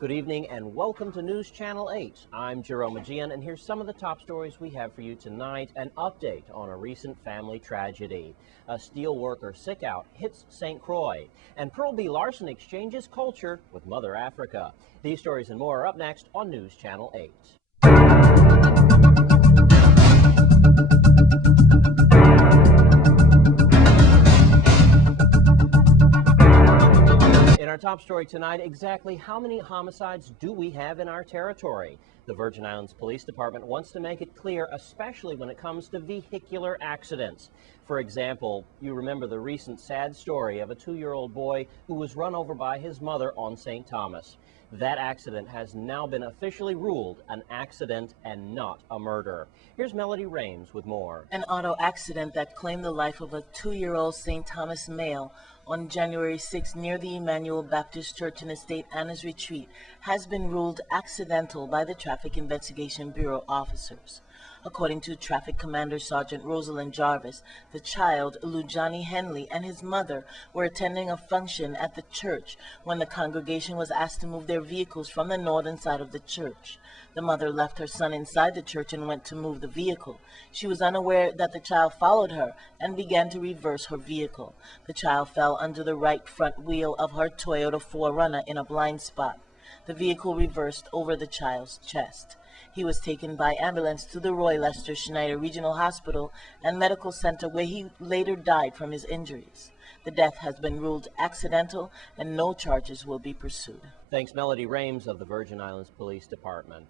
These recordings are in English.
Good evening and welcome to News Channel 8. I'm Jerome Aegean, and here's some of the top stories we have for you tonight. An update on a recent family tragedy. A steel worker sick out hits St. Croix, and Pearl B. Larson exchanges culture with Mother Africa. These stories and more are up next on News Channel 8. In our top story tonight, exactly how many homicides do we have in our territory? The Virgin Islands Police Department wants to make it clear, especially when it comes to vehicular accidents. For example, you remember the recent sad story of a 2-year-old boy who was run over by his mother on St. Thomas. That accident has now been officially ruled an accident and not a murder. Here's Melody Rames with more. An auto accident that claimed the life of a 2-year-old St. Thomas male on January 6 near the Emmanuel Baptist Church in St. Anna's Retreat has been ruled accidental by the Traffic Investigation Bureau officers. According to Traffic Commander Sergeant Rosalind Jarvis, the child, Lujani Henley, and his mother were attending a function at the church when the congregation was asked to move their vehicles from the northern side of the church. The mother left her son inside the church and went to move the vehicle. She was unaware that the child followed her and began to reverse her vehicle. The child fell under the right front wheel of her Toyota 4Runner in a blind spot. The vehicle reversed over the child's chest. He was taken by ambulance to the Roy Lester Schneider Regional Hospital and Medical Center, where he later died from his injuries. The death has been ruled accidental and no charges will be pursued. Thanks, Melody Rames of the Virgin Islands Police Department.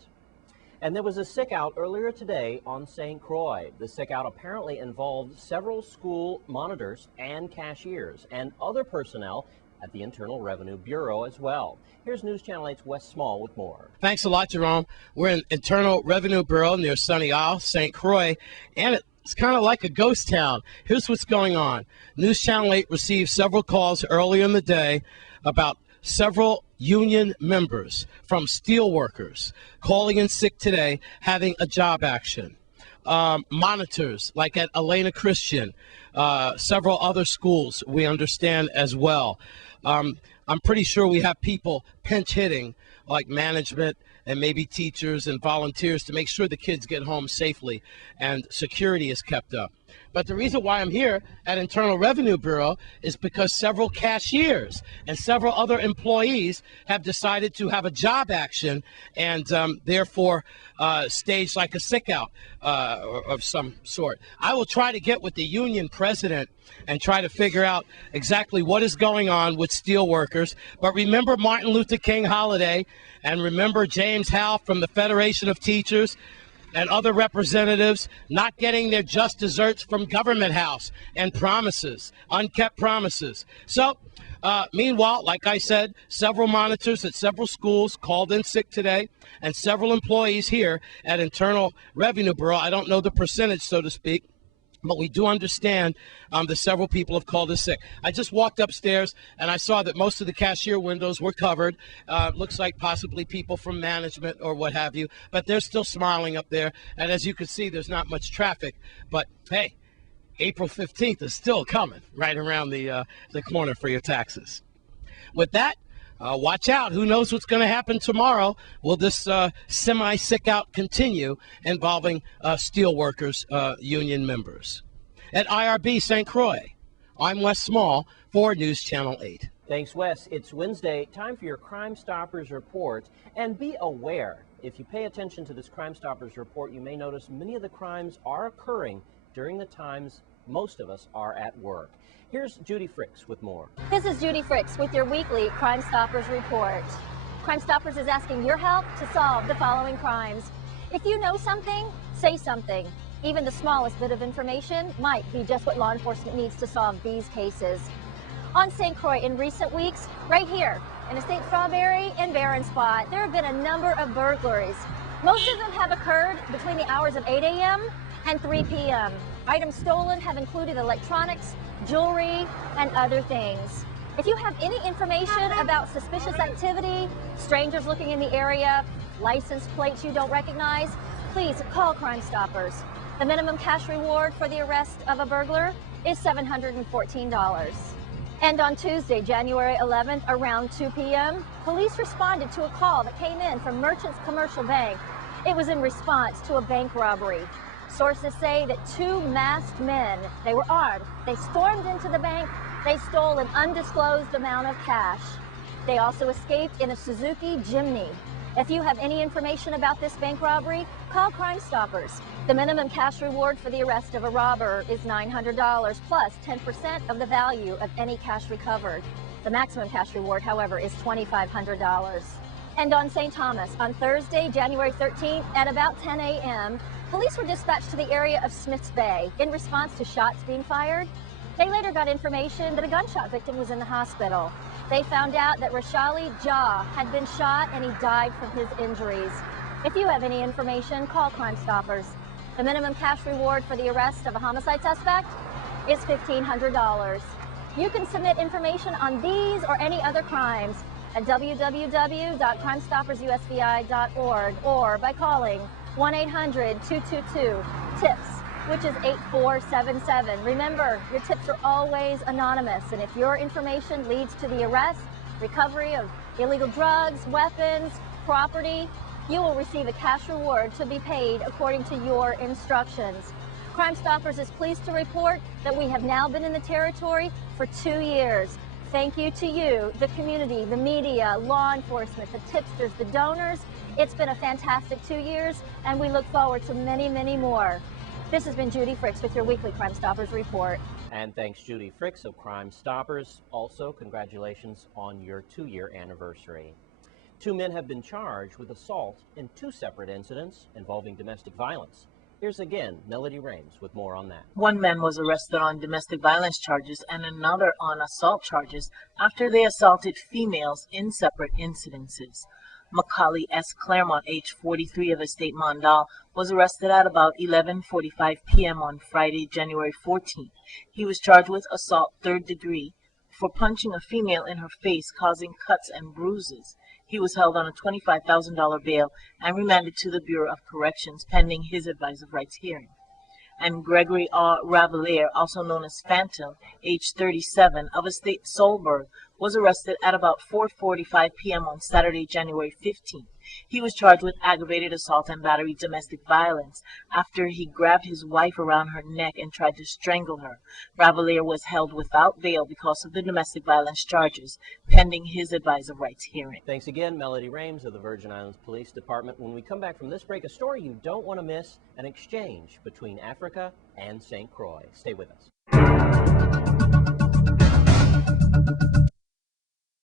And there was a sick out earlier today on St. Croix. The sick out apparently involved several school monitors and cashiers and other personnel at the Internal Revenue Bureau as well. Here's News Channel 8's Wes Small with more. Thanks a lot, Jerome. We're in Internal Revenue Bureau near Sunny Isle, St. Croix, and it's kind of like a ghost town. Here's what's going on. News Channel 8 received several calls earlier in the day about several union members from steelworkers calling in sick today, having a job action. Monitors, like at Elena Christian, several other schools we understand as well. I'm pretty sure we have people pinch hitting, like management and maybe teachers and volunteers, to make sure the kids get home safely and security is kept up. But the reason why I'm here at Internal Revenue Bureau is because several cashiers and several other employees have decided to have a job action and therefore staged like a sick out of some sort. I will try to get with the union president and try to figure out exactly what is going on with steel workers. But remember Martin Luther King holiday, and remember James Howe from the Federation of Teachers and other representatives not getting their just desserts from Government House and promises, unkept promises. So, meanwhile, like I said, several monitors at several schools called in sick today, and several employees here at Internal Revenue Bureau. I don't know the percentage, so to speak, but we do understand that several people have called us sick. I just walked upstairs and I saw that most of the cashier windows were covered. Looks like possibly people from management or what have you, but they're still smiling up there. And as you can see, there's not much traffic, but hey, April 15th is still coming right around the corner for your taxes. With that, watch out. Who knows what's going to happen tomorrow? Will this semi-sick out continue involving steelworkers union members? At IRB St. Croix, I'm Wes Small for News Channel 8. Thanks, Wes. It's Wednesday. Time for your Crime Stoppers report. And be aware, if you pay attention to this Crime Stoppers report, you may notice many of the crimes are occurring during the times most of us are at work. Here's Judy Fricks with more. This is Judy Fricks with your weekly Crime Stoppers report. Crime Stoppers is asking your help to solve the following crimes. If you know something, say something. Even the smallest bit of information might be just what law enforcement needs to solve these cases. On St. Croix in recent weeks, right here in Estate Strawberry and Barron Spot, there have been a number of burglaries. Most of them have occurred between the hours of 8 a.m. and 3 p.m. Items stolen have included electronics, jewelry, and other things. If you have any information about suspicious activity, strangers looking in the area, license plates you don't recognize, please call Crime Stoppers. The minimum cash reward for the arrest of a burglar is $714. And on Tuesday, January 11th, around 2 p.m., police responded to a call that came in from Merchants Commercial Bank. It was in response to a bank robbery. Sources say that two masked men, they were armed, they stormed into the bank, they stole an undisclosed amount of cash. They also escaped in a Suzuki Jimny. If you have any information about this bank robbery, call Crime Stoppers. The minimum cash reward for the arrest of a robber is $900 plus 10% of the value of any cash recovered. The maximum cash reward, however, is $2,500. And on St. Thomas, on Thursday, January 13th, at about 10 a.m., police were dispatched to the area of Smith's Bay in response to shots being fired. They later got information that a gunshot victim was in the hospital. They found out that Rashali Jah had been shot and he died from his injuries. If you have any information, call Crime Stoppers. The minimum cash reward for the arrest of a homicide suspect is $1,500. You can submit information on these or any other crimes at www.crimestoppersusvi.org or by calling 1-800-222-TIPS, which is 8477. Remember, your tips are always anonymous, and if your information leads to the arrest, recovery of illegal drugs, weapons, property, you will receive a cash reward to be paid according to your instructions. Crime Stoppers is pleased to report that we have now been in the territory for 2 years. Thank you to you, the community, the media, law enforcement, the tipsters, the donors. It's been a fantastic 2 years, and we look forward to many, many more. This has been Judy Fricks with your weekly Crime Stoppers report. And thanks, Judy Fricks of Crime Stoppers. Also, congratulations on your 2-year anniversary. 2 men have been charged with assault in 2 separate incidents involving domestic violence. Here's again Melody Rames with more on that. One man was arrested on domestic violence charges and another on assault charges after they assaulted females in separate incidences. Macaulay S. Claremont, age 43 of Estate Mondal, was arrested at about 11:45 p.m. on Friday, January 14th. He was charged with assault 3rd degree for punching a female in her face, causing cuts and bruises. He was held on a $25,000 bail and remanded to the Bureau of Corrections pending his advice of rights hearing. And Gregory R. Ravalier, also known as Phantom, age 37 of Estate Solberg, was arrested at about 4:45 p.m. on Saturday, January 15th. He was charged with aggravated assault and battery domestic violence after he grabbed his wife around her neck and tried to strangle her. Ravalier was held without bail because of the domestic violence charges, pending his advice of rights hearing. Thanks again, Melody Rames of the Virgin Islands Police Department. When we come back from this break, a story you don't want to miss, an exchange between Africa and St. Croix. Stay with us.